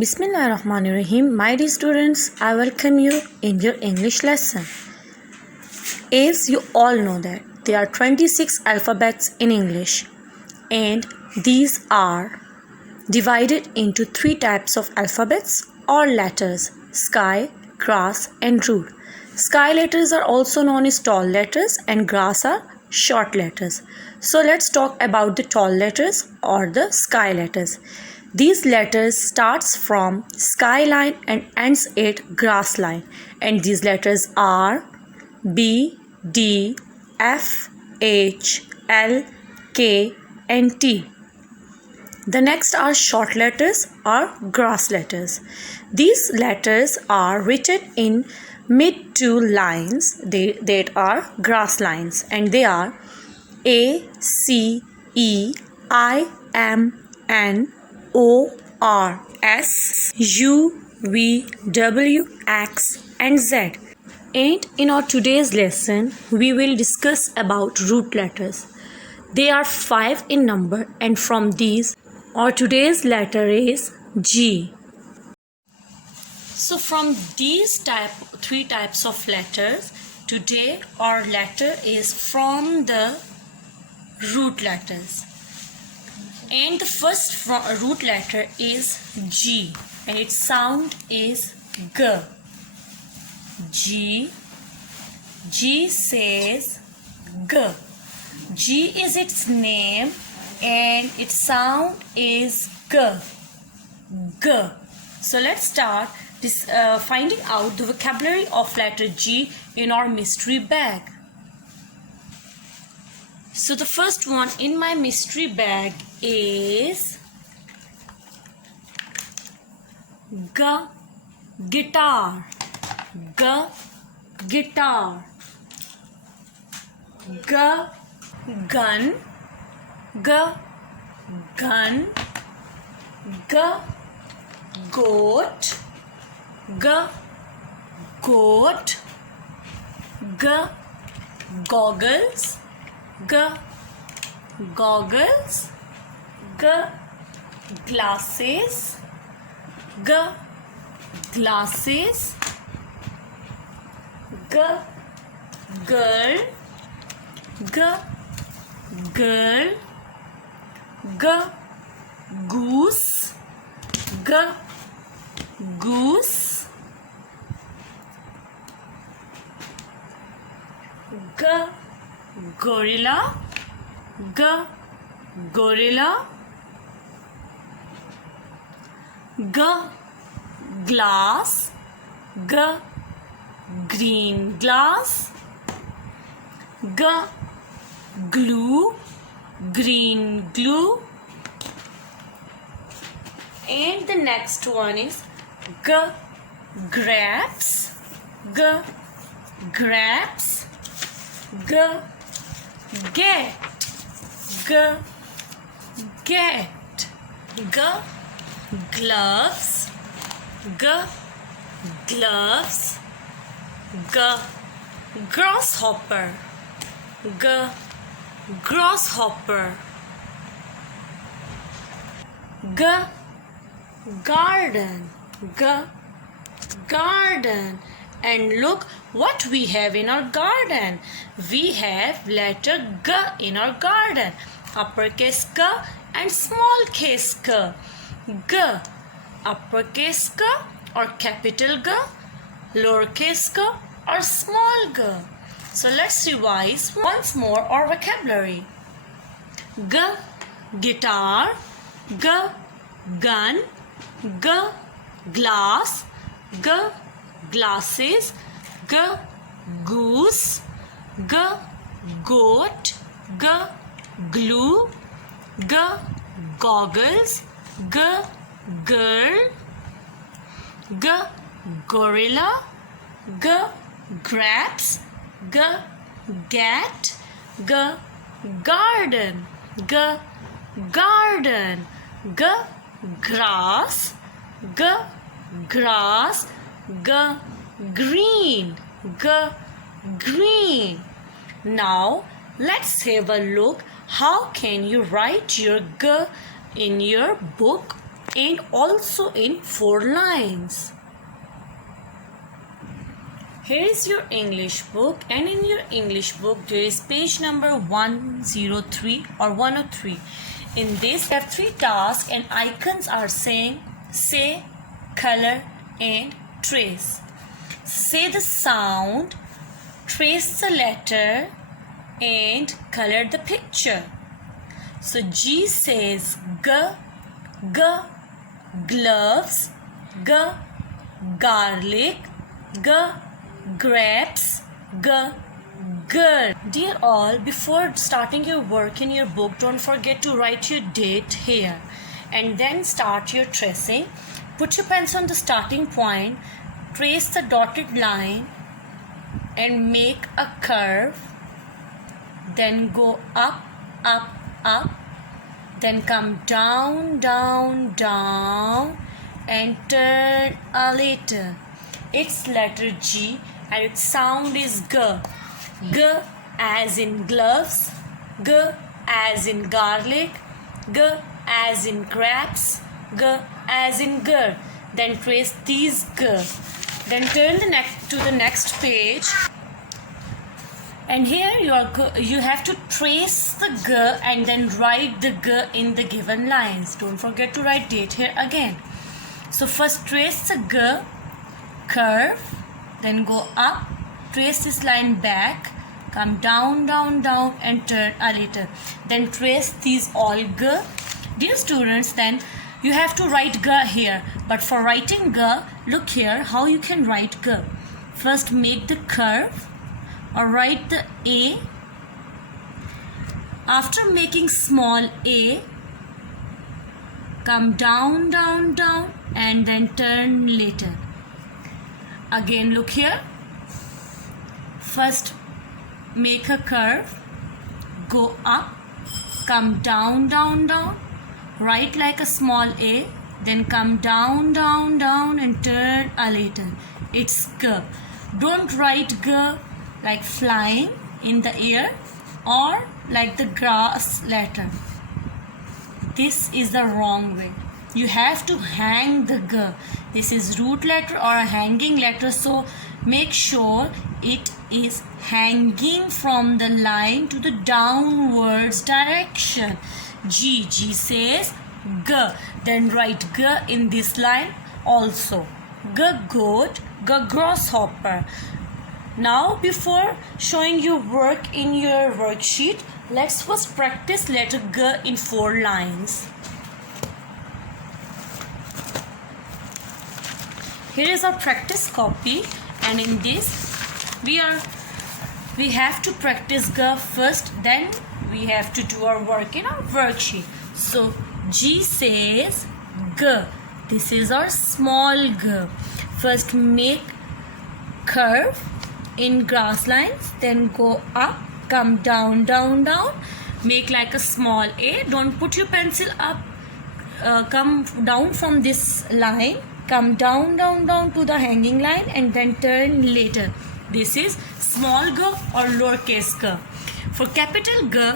Bismillahirrahmanirrahim. My dear students, I welcome you in your English lesson. As you all know that there are 26 alphabets in English, and these are divided into 3 types of alphabets or letters: sky, grass and root. Sky letters are also known as tall letters and grass are short letters. So let's talk about the tall letters or the sky letters. These letters starts from sky line and ends at grass line, and these letters are B, D, F, H, L, K and T. The next are short letters or grass letters. These letters are written in mid two lines that are grass lines, and they are A, C, E, I, M, N, O, R, S, U, V, W, X and Z. And in our today's lesson, we will discuss about root letters. They are 5 in number, and from these, our today's letter is G. So from these 3 types of letters, today our letter is from the root letters. And the first root letter is G, and its sound is G. G. G says G. G is its name and its sound is G. G. So let's start this finding out the vocabulary of letter G in our mystery bag. So the first one in my mystery bag is G, guitar. G, guitar. G, gun. G, gun. G, goat. G, goat. G, goggles. G, goggles. G, glasses. G, glasses. G, girl. G, girl. G, goose. G, goose. G, gorilla. G, gorilla. G, glass. G, green glass. G, glue. Green glue. And the next one is G, grapes. G, grapes. G, get. G, get. G, gloves. G, gloves. G, grasshopper. G, grasshopper. G, garden. G, garden. And look what we have in our garden. We have letter G in our garden. Uppercase G and small case G. G, uppercase G or capital G, lowercase g or small g. So let's revise once more our vocabulary. G, guitar. G, gun. G, glass. G, glasses. G, goose. G, goat. G, glue. G, goggles. G, girl. G, gorilla. G, grapes. G, get. G, garden. G, garden. G, grass. G, grass. G, green. G, green. Now let's have a look how can you write your G in your book and also in 4 lines. Here is your English book, and in your English book there is page number 103 or 103. In this we have 3 tasks and icons are saying say, color and trace. Say the sound, trace the letter and color the picture. So G says G, gloves, G, garlic, G, grapes, G, girl. Dear all, before starting your work in your book, don't forget to write your date here and then start your tracing. Put your pencil on the starting point, trace the dotted line and make a curve, then go up, up, up, then come down, down, down and turn a little. It's letter G and its sound is G. G as in gloves, G as in garlic, G as in grapes, G as in girl. Then trace these G. Then turn to the next page. And here you have to trace the G and then write the G in the given lines. Don't forget to write date here again. So first trace the G, curve, then go up, trace this line back, come down, down, down and turn a little. Then trace these all G. Dear students, then you have to write G here. But for writing G, look here how you can write G. First make the curve or write the A. After making small a, come down, down, down and then turn later. Again look here. First make a curve, go up, come down, down, down, write like a small a, then come down, down, down and turn a little. It's G. Don't write G like flying in the air or like the grass letter. This is the wrong way. You have to hang the G. This is root letter or a hanging letter, so make sure it is hanging from the line to the downwards direction. G says G. Then write G in this line also. G goat, G grasshopper. Now before showing you work in your worksheet, let's first practice letter G in 4 lines. Here is our practice copy, and in this we have to practice G first, then we have to do our work in our worksheet. So G says G. This is our small G. First make curve in grass lines, then go up, come down, down, down, make like a small a. Don't put your pencil up, come down from this line, come down, down, down to the hanging line and then turn later. This is small G or lowercase g. For capital G,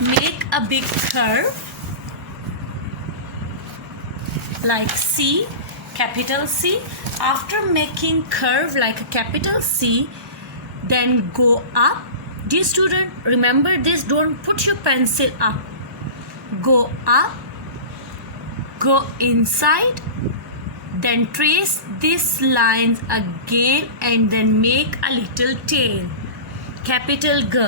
make a big curve like C, capital C. After making curve like a capital C, then go up. Dear student, remember this, don't put your pencil up. Go up, go inside, then trace these lines again and then make a little tail. Capital G.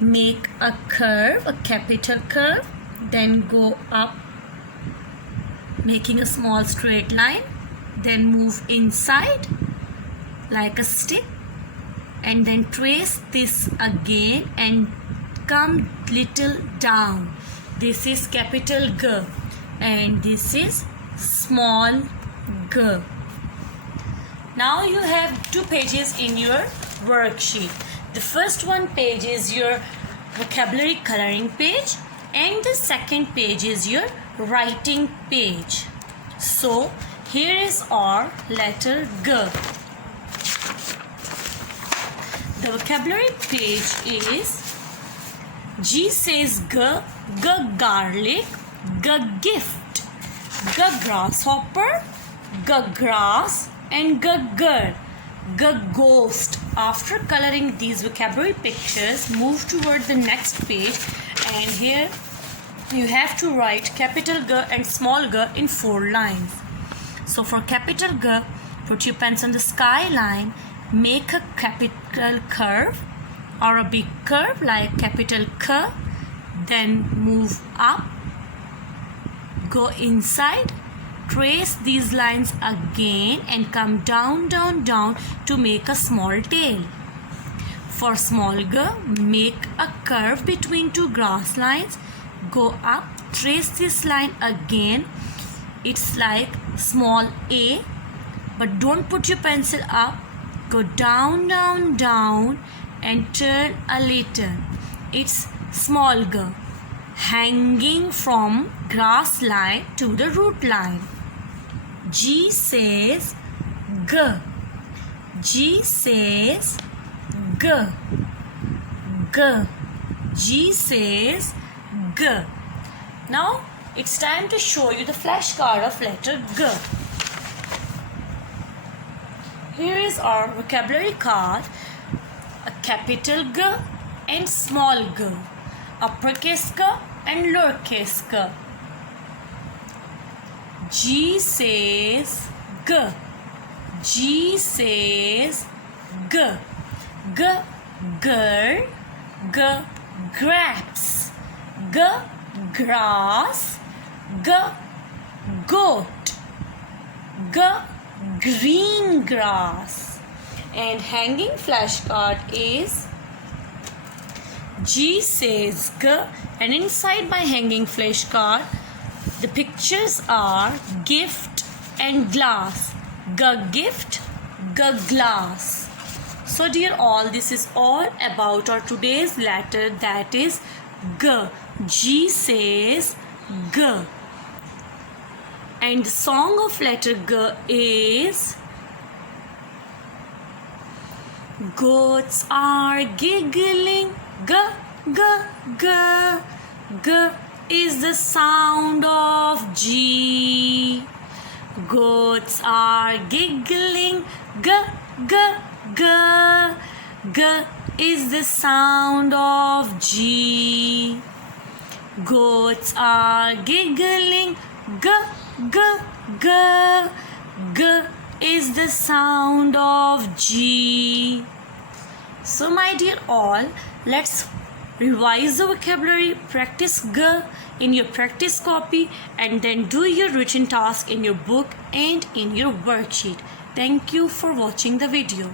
Make a curve, a capital curve, then go up, making a small straight line, then move inside like a stick and then trace this again and come little down. This is capital G and this is small g. Now you have 2 pages in your worksheet. The first one page is your vocabulary coloring page and the second page is your writing page. So here is our letter G. The vocabulary page is G says G, G garlic, G gift, G grasshopper, G grass, and G girl. G ghost. After coloring these vocabulary pictures, move toward the next page, and here you have to write capital G and small g in 4 lines. So for capital G, put your pens on the sky line, make a capital curve or a big curve like capital K, then move up, go inside, trace these lines again and come down, down, down to make a small tail. For small g, make a curve between 2 grass lines, go up, trace this line again. It's like small a, but don't put your pencil up, go down, down, down and turn a little. It's small g, hanging from grass line to the root line. G says G. G says G. G. G says G. Now it's time to show you the flashcard of letter G. Here is our vocabulary card. A capital G and small g, uppercase G and lowercase g. G says G. G says G. G girl, G grapes, G grass, G goat, G green grass. And hanging flashcard is G says G, and inside my hanging flashcard the pictures are gift and glass. G gift, G glass. So dear all, this is all about our today's letter, that is G. G says G. And the song of letter G is goats are giggling, G, G, G. G is the sound of G. Goats are giggling, G, G, G. G is the sound of G. Goats are giggling, G, G, G. G is the sound of G. So my dear all, let's revise the vocabulary, practice G in your practice copy, and then do your written task in your book and in your worksheet. Thank you for watching the video.